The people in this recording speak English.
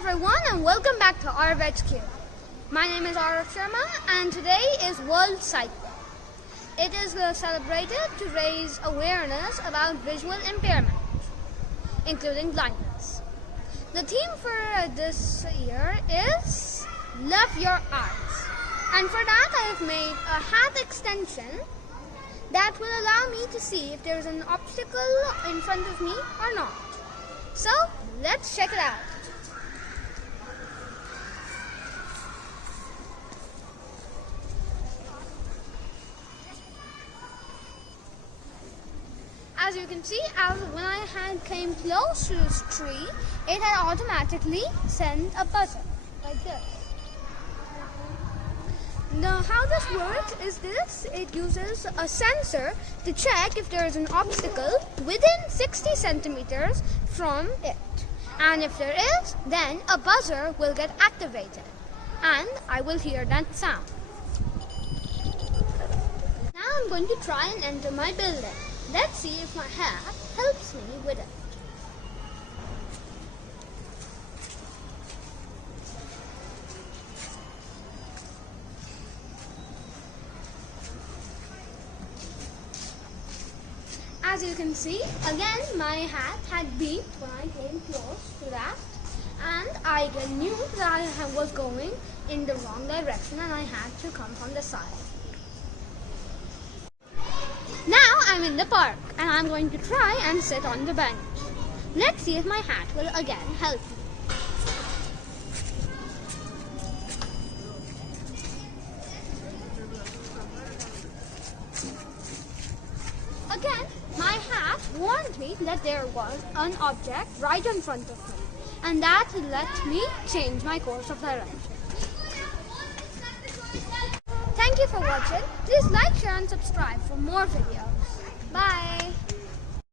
everyone and welcome back to RVHQ. My name is Arav Sharma and today is World Sight Day. It is celebrated to raise awareness about visual impairment, including blindness. The theme for this year is Love Your Eyes, and for that I have made a hat extension that will allow me to see if there is an obstacle in front of me or not. So let's check it out. As you can see, when I came close to this tree, it had automatically sent a buzzer like this. Now, how this works is this: it uses a sensor to check if there is an obstacle within 60 centimeters from it. And if there is, then a buzzer will get activated and I will hear that sound. Now I'm going to try and enter my building. Let's see if my hat helps me with it. As you can see, again my hat had beeped when I came close to that, and I knew that I was going in the wrong direction and I had to come from the side. Now I'm in the park and I'm going to try and sit on the bench. Let's see if my hat will again help me. Again, my hat warned me that there was an object right in front of me, and that let me change my course of direction. Thank you for watching. Please like, share and subscribe for more videos. Bye.